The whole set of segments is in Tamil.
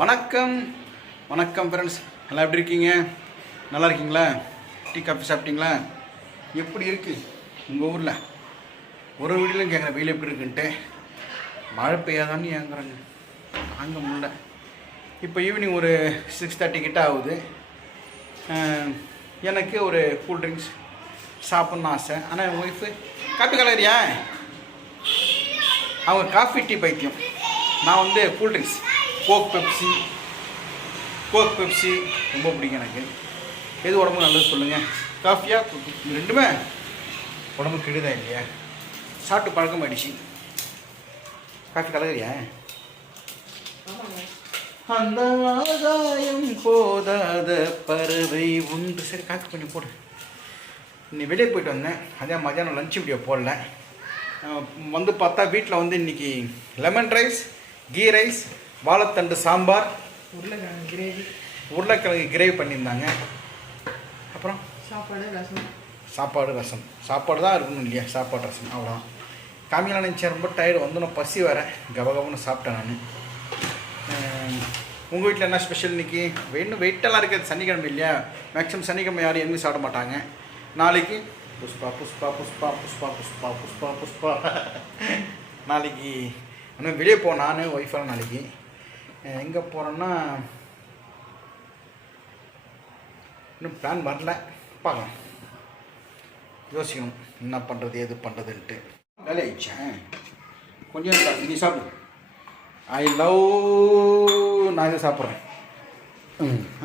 வணக்கம். வணக்கம் ஃப்ரெண்ட்ஸ் எல்லாம் எப்படி இருக்கீங்க? நல்லா இருக்கீங்களா? டீ காஃபி சாப்பிட்டீங்களா? எப்படி இருக்குது உங்கள் ஊரில்? ஒரு வீட்டிலும் கேட்குறேன் வெயில் எப்படி இருக்குன்ட்டு. மழை பெய்யாதான்னு ஏங்குறாங்க. தாங்க முடியல. இப்போ ஈவினிங் ஒரு சிக்ஸ் தேர்ட்டி கிட்ட ஆகுது. எனக்கு ஒரு கூல் ட்ரிங்க்ஸ் சாப்பிட்ணும் ஆசை. ஆனால் என் ஒய்ஃபு காப்பி கலரியா அவங்க காஃபி டீ பைத்தியம். நான் வந்து cool drinks Coke Pepsi Coke Pepsi ரொம்ப பிடிக்கும் எனக்கு. எது உடம்பு நல்லது சொல்லுங்கள் காஃபியா ரெண்டுமே உடம்பு கெடுதா இல்லையா? சாப்பிட்டு பழக்கம் ஆயிடுச்சு காஃபி கலகரியா அந்த ஆகாயம் போதாத பறவை உண்டு. சரி காஃபி கொஞ்சம் போடு. இன்னைக்கு வெளியே போயிட்டு வந்தேன். அதே மதியானம் லஞ்ச் வீடியோ போடல. வந்து பார்த்தா வீட்டில் வந்து இன்னைக்கு லெமன் ரைஸ் கீ ரைஸ் வாழைத்தண்டு சாம்பார் உருளைக்கிழங்கு கிரேவி. உருளைக்கிழங்கு கிரேவி பண்ணியிருந்தாங்க. அப்புறம்? சாப்பாடு ரசம். சாப்பாடு ரசம். சாப்பாடு தான் இருக்கணும் இல்லையா? சாப்பாடு ரசம். அவ்வளோதான் காமியெல்லாம் நினச்சேன் ரொம்ப டயர்டு வந்து நான் பசி வர கபகபன்னு சாப்பிட்டேன் நான். உங்கள் வீட்டில் என்ன ஸ்பெஷல் இன்னைக்கு? இன்னும் வெயிட்டெல்லாம் இருக்குது சனிக்கிழமை இல்லையா? மேக்ஸிமம் சனிக்கிழமை யாரும் எதுவும் சாப்பிட மாட்டாங்க. நாளைக்கு புஷ்பா புஷ்பா புஷ்பா புஷ்பா புஷ்பா புஷ்பா புஷ்பா. நாளைக்கு இன்னும் வெளியே போ நான் ஒய்ஃபெல்லாம் நாளைக்கு. எங்கே போகிறோன்னா இன்னும் பிளான் வரல. பார்க்கலாம். யோசிக்கணும். என்ன பண்ணுறது எது பண்ணுறதுன்ட்டு வேலை ஆயிடுச்சேன் கொஞ்சம் நீ சாப்பிடு. ஐ லவ் நான் இதை சாப்பிட்றேன்.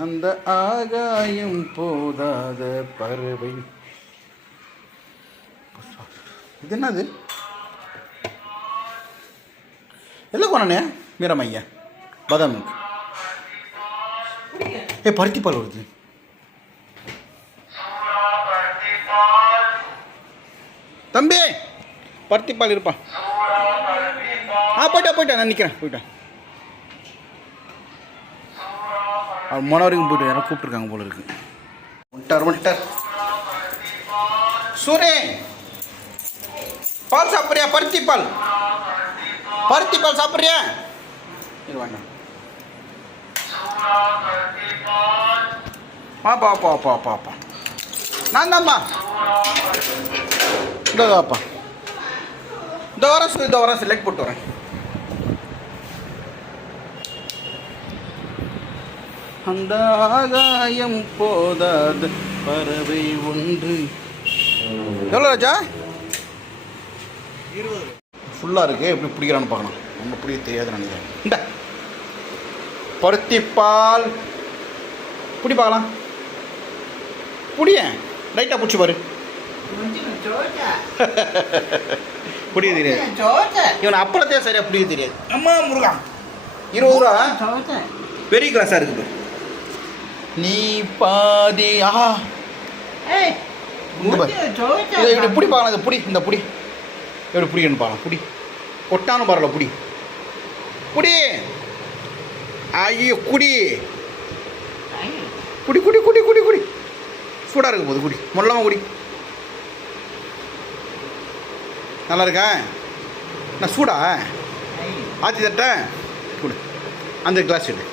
அந்த ஆகாயம் போதாத பறவை. இது என்னது? எல்லாம் கொண்டானே மீரமையா பாதாம் மில்க். ஏ பருத்தி பால் வருது. தம்பி பருத்தி பால் இருப்பா. ஆ போயிட்டா போயிட்டா நான் நிற்கிறேன் போயிட்டேன் அவர் மொன வரைக்கும் போயிட்டு யாரும் கூப்பிட்டுருக்காங்க போல இருக்கு. ஒன்ட்டார் ஒன்ட்டார் சூரே பால் சாப்பிட்றியா? பருத்தி பால். பருத்தி பால் சாப்பிட்றியா? இது வேண்டாம் வாப்பா வாப்பா வாப்பா வாப்பா வாப்பா நான் தான்ப்பா. இந்த வாப்பா இந்த வாரம் இந்த வாரம் செலக்ட் போட்டு வரேன். அந்த ஆகாயம் போதாது. பறவை ஒன்று. எவ்வளோ ராஜா? இருபது. ஃபுல்லாக இருக்கு. எப்படி பிடிக்கிறான்னு பார்க்கலாம். நம்ம பிடிக்க தெரியாதுன்னு நினைக்கிறேன். இந்த. பருத்திப்பால். பிடி பார்க்கலாம். புடியேன் லைட்டாக பிடிச்சி பாரு. பிடிக்க தெரியாது. இவன் அப்பளத்தே சரியாக பிடிக்க தெரியாது. அம்மா முருகா. இருபது ரூபா? பெரிய கிளாஸாக இருக்குது பாரு. நீ பாதி ஆஹா. இப்படி புடி பார்க்கலாம் இதை புடி இந்த புடி. எப்படி புடிக்கணும் பார்க்கலாம் புடி. கொட்டானு பரவாயில்ல புடி. புடி. ஐயோ குடி. குடி குடி குடி குடி குடி. சூடாக இருக்க போகுது குடி. மொல்லமாக குடி. நல்லா இருக்கா? நான் சூடா? ஆத்தி தட்ட? குடு. அந்த கிளாஸ் எடு.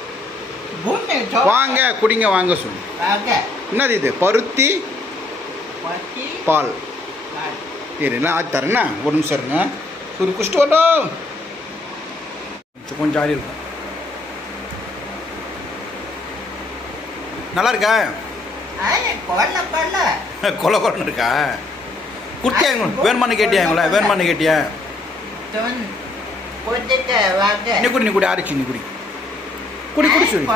வாங்க குடிங்க வாங்க சொல்லு. என்னது இது? பருத்தி? பால். சரி நான் ஆத்தி தரேண்ணா ஒரு நிமிஷம் இருங்க. சூரிய குஷ்டு வரட்டும். கொஞ்சம் கொஞ்சம் ஜாலி இருக்கும். நல்லா இருக்கா? கொலை கொலன்னு இருக்கா குட்டியா வேணுமான்னு கேட்டியாங்களா வேணுமான்னு கேட்டியா? நீ குடி நீ குடி ஆரிச்சு நீ குடி. குடி குடி சொல்லி.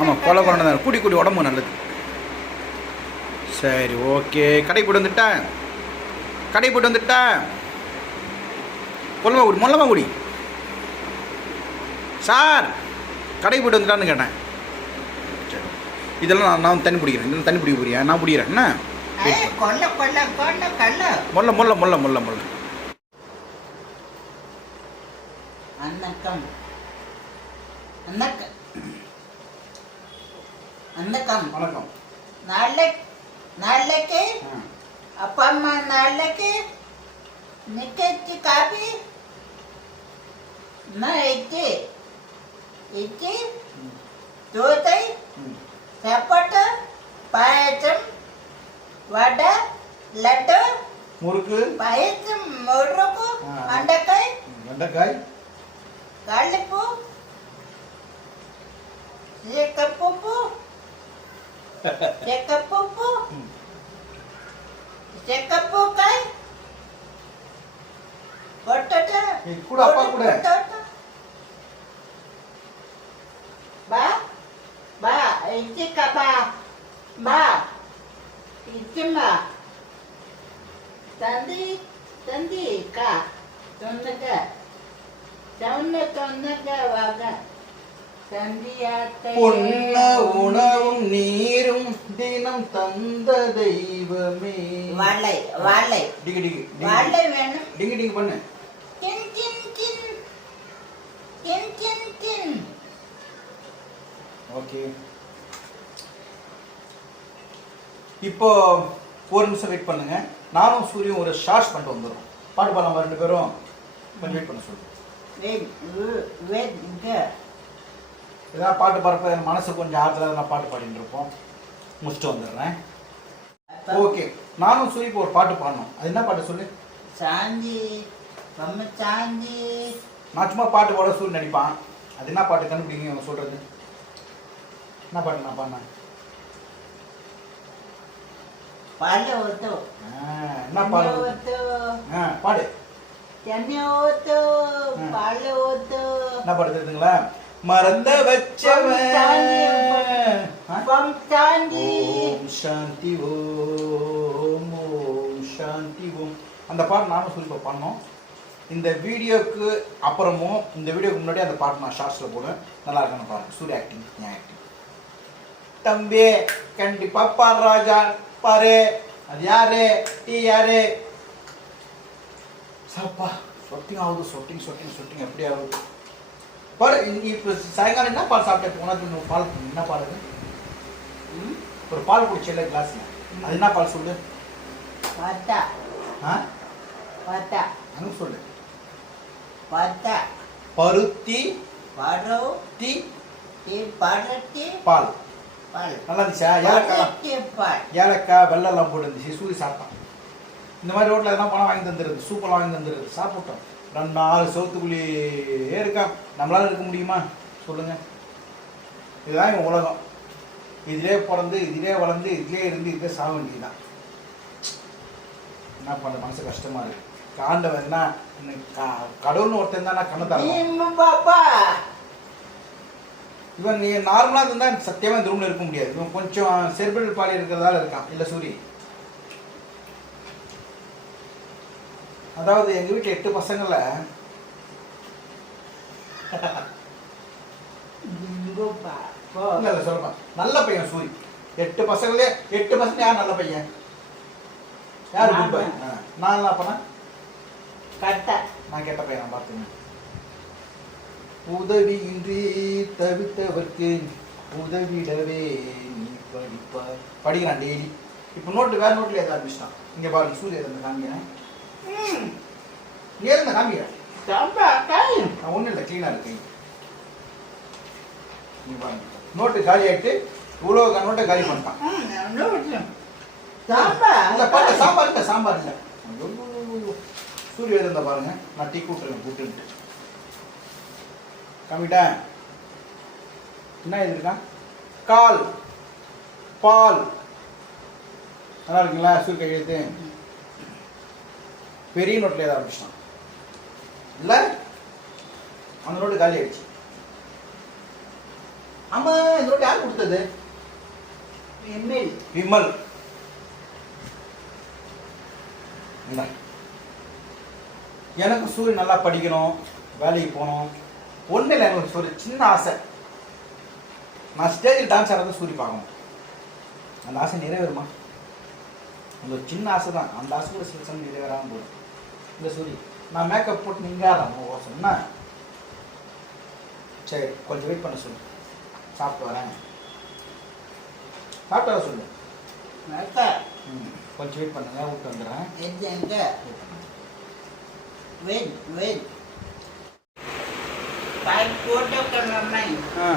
ஆமாம் கொலை கொலை தான். குடி குடி உடம்பு நல்லது. சரி ஓகே. கடை போட்டு வந்துட்டேன் கடை போட்டு வந்துட்டேன் கொல்லமா குடி மொல்லமா குடி. சார் கடை போட்டு வந்துட்டான்னு கேட்டேன். இதெல்லாம் நான் நான் தண்ணி பிடிக்கிறேன். இதெல்லாம் தண்ணி பிடிக்க போறியா? நான் பிடிக்கிறேன். என்ன? மொல்ல மொல்ல மொல்ல மொல்ல மொல்ல. அன்னக்கம் அன்னக்க அன்னக்கம் வணக்கம். நாளை நாளைக்கு அப்பா அம்மா நாளைக்கு நிக்கச்சு காபி. நான் எச்சு இட்லி தோசை. சப்பாட்டு பாயசம் வடை லட்டு முறுக்கு பாயசம் முறுக்கு ஆ. மண்டக்காய் வெண்டைக்காய் கள்ளிப்பூ செக்கப்பூப்பு செக்கப்பூப்பு ம். செக்கப்பூக்காய் பொட்டட்டோ ஏய், கூட அப்பா கூட. தொந்தக வாக தந்தியாத்தை பொன்ன உணவும் நீரும் தினம் தந்த தெய்வமே. வாழை வாழை டிகி டிகி டிகி. வாழை வேணும். டிங்கி டிங்கி பண்ணு. கின் கின் கின். கின் கின் கின். ஓகே. இப்போ ஒரு நிமிஷம் வெயிட் பண்ணுங்க. நானும் சூரியும் ஒரு ஷார்ட்ஸ் பண்ணிட்டு வந்துடுறோம். பாட்டு பாடலாமா ரெண்டு பேரும்? கொஞ்சம் வெயிட் பண்ண சொல்லு. வெட் வெட் ஏதாவது பாட்டு பாடுறப்ப என் மனசு கொஞ்சம் ஆறுதலாக நான் பாட்டு பாடிட்டு இருப்போம். முடிச்சுட்டு வந்துடுறேன். ஓகே. நானும் சூரி இப்போ ஒரு பாட்டு பாடணும். அது என்ன பாட்டு சொல்லு? சாந்தி பம்ம சாந்தி நான் சும்மா பாட்டு பாட சூரி நடிப்பான். அது என்ன பாட்டு கண்டுபிடிங்க அவங்க சொல்றது. என்ன பாட்டு நான் பாடினேன்? ஆ, என்ன பாடு? பாடு. என்ன பாட்டு தெரியுதுங்களா? மறந்த வச்சவன். சாந்தி ஓம் சாந்தி ஓம் ஓம் சாந்தி ஓம். அந்த பாட்டு நானும் சொல்லி பண்ணோம். இந்த வீடியோக்கு அப்புறமும் இந்த வீடியோக்கு முன்னாடி அந்த பாட்டு நான் ஷார்ட்ஸில் போடுவேன். நல்லா இருக்குன்னு பாருங்க. சூரிய ஆக்டிங் என் ஆக்டிங் தம்பி கண்டிப்பா பாரு ராஜா பாரு. அது யாரு? டீ யாரு? சாப்பா சொட்டிங் ஆகுது சொட்டிங் சொட்டிங் சொட்டிங் எப்படி ஆகுது. பாரு இப்போ சாயங்காலம் என்ன பால் சாப்பிட்டு உனக்கு இன்னும் பால் என்ன பால் அது? ஒரு பால் குடிச்சல கிளாஸ்ல. அது என்ன பால் சொல்லு? பார்த்தா ஆ? பார்த்தா அனு சொல்லு. பார்த்தா. பருத்தி. பாடோ தி டீ பாடட்டி பால். பால். நல்லா இருந்துச்சா? ஏலக்காய். ஏலக்காய் வெள்ளெல்லாம் போட்டு இருந்துச்சு. சூரி சாப்பிட்டான். இந்த மாதிரி ரோட்டில் எதனா பணம் வாங்கி தந்துடுது சூப்பராக வாங்கி தந்துடுது சாப்பிட்டோம். ரெண்டு நாலு சவுத்துக்குள்ளேயே இருக்கான் நம்மளால இருக்க முடியுமா? சொல்லுங்க. இதுதான் இவன் உலகம். இதிலே பிறந்து இதிலே வளர்ந்து இதிலே இருந்து இதிலே சாக வேண்டியதுதான். என்ன பண்ண மனசு கஷ்டமா இருக்கு. காண்டவன் என்ன கடவுள்னு ஒருத்தன் தான் கண்ணை தரணும் பாப்பா? இவன் நீ நார்மலாக இருந்தால் சத்தியமாக இந்த ரூமில் இருக்க முடியாது. இவன் கொஞ்சம் செர்பிள் பாடி இருக்கிறதால இருக்கான். இல்லை சூரி. அதாவது எங்கள் வீட்டில் எட்டு பசங்கள சொல்லுப்பா நல்ல பையன் சூரி. எட்டு பசங்களே எட்டு பசங்க யார் நல்ல பையன்? யார் குட் பை நான் என்ன பண்ணேன் கட்டா. நான் கேட்ட பையன் நான் பார்த்துங்க. உதவியின்றி தவித்தவர்க்கு உதவிடவே நீ படிப்பாய். படிக்கிறான் டெய்லி இப்போ நோட்டு வேற நோட்டில் ஏதாவது ஆரம்பிச்சிட்டான் இங்கே பாருங்க சூரிய இருந்த காமிக்கிறேன் இருந்த காமிக்கிறேன் கை நான் ஒன்றும் இல்லை க்ளீனாக இருக்கு நோட்டு காலி ஆகிட்டு இவ்வளோ நோட்டை காலி பண்ணிட்டான். சாம்பா இல்லை பாருங்க சாம்பார் இல்லை சாம்பார் இல்லை. சூரிய இருந்தா பாருங்க. நான் டீ கூட்டுறேன் கூட்டுன்ட்டு காமிட்டேன் என்ன எழுதிருக்கான் கால் பால். நல்லா இருக்குங்களா? சூரிய கையெழுத்து பெரிய நோட்டில் ஏதாவது ஆரம்பிச்சிட்டான் இல்லை அந்த நோட்டு காலி ஆயிடுச்சு. ஆமா இந்த நோட்டு யார் கொடுத்தது? எம்எல் விமல். எனக்கு சூரிய நல்லா படிக்கணும் வேலைக்கு போகணும். ஒன்றும் இல்லை எனக்கு ஒரு சின்ன ஆசை. நான் ஸ்டேஜில் டான்ஸ் ஆடுறத சூரி பார்க்கணும். அந்த ஆசை நிறைவேறுமா? அந்த ஒரு சின்ன ஆசை தான் அந்த ஆசை கூட சில சமயம் நிறைவேறாமல் போகும் இல்லை சூரி. நான் மேக்கப் போட்டு நீங்கள் ஆடுறேன் ஓ சொன்னா சரி கொஞ்சம் வெயிட் பண்ண சொல்லு. சாப்பிட்டு வரேன். சாப்பிட்டு வர சொல்லு. அக்கா ம், கொஞ்சம் வெயிட் பண்ணுங்க விட்டு வந்துடுறேன். இது எங்க? வெயிட் வெயிட் பாய் போட்டோ கண்ணம்மை ஆ.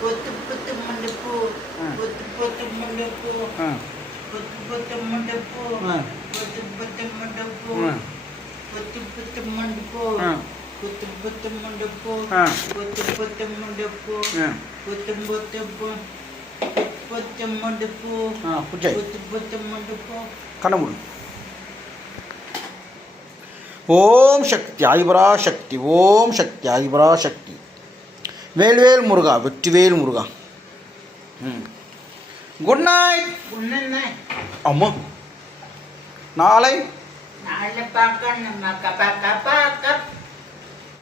பொத்து பொத்து மண்டப்பூ ஆ. பொத்து பொத்து மண்டப்பூ ஆ. பொத்து பொத்து மண்டப்பூ ஆ. பொத்து பொத்து மண்டப்பூ ஆ. பொத்து பொத்து மண்டப்பூ ஆ. பொத்து பொத்து மண்டப்பூ ஆ. பொத்து பொத்து ஆ. பொத்து பொத்து பொ- பொத்து பொத்து பொத்து மண்டப்பூ கண்ணமுடி. ஓம் சக்தி ஆதிபரா சக்தி ஓம் சக்தி ஆதிபரா சக்தி. வேல்வேல் முருகா வெற்றிவேல் முருகா. ம். குட் நைட் உன்ன அம்மா. நாளை நாளை பார்க்க நம்ம கப்பா கப்பா கப்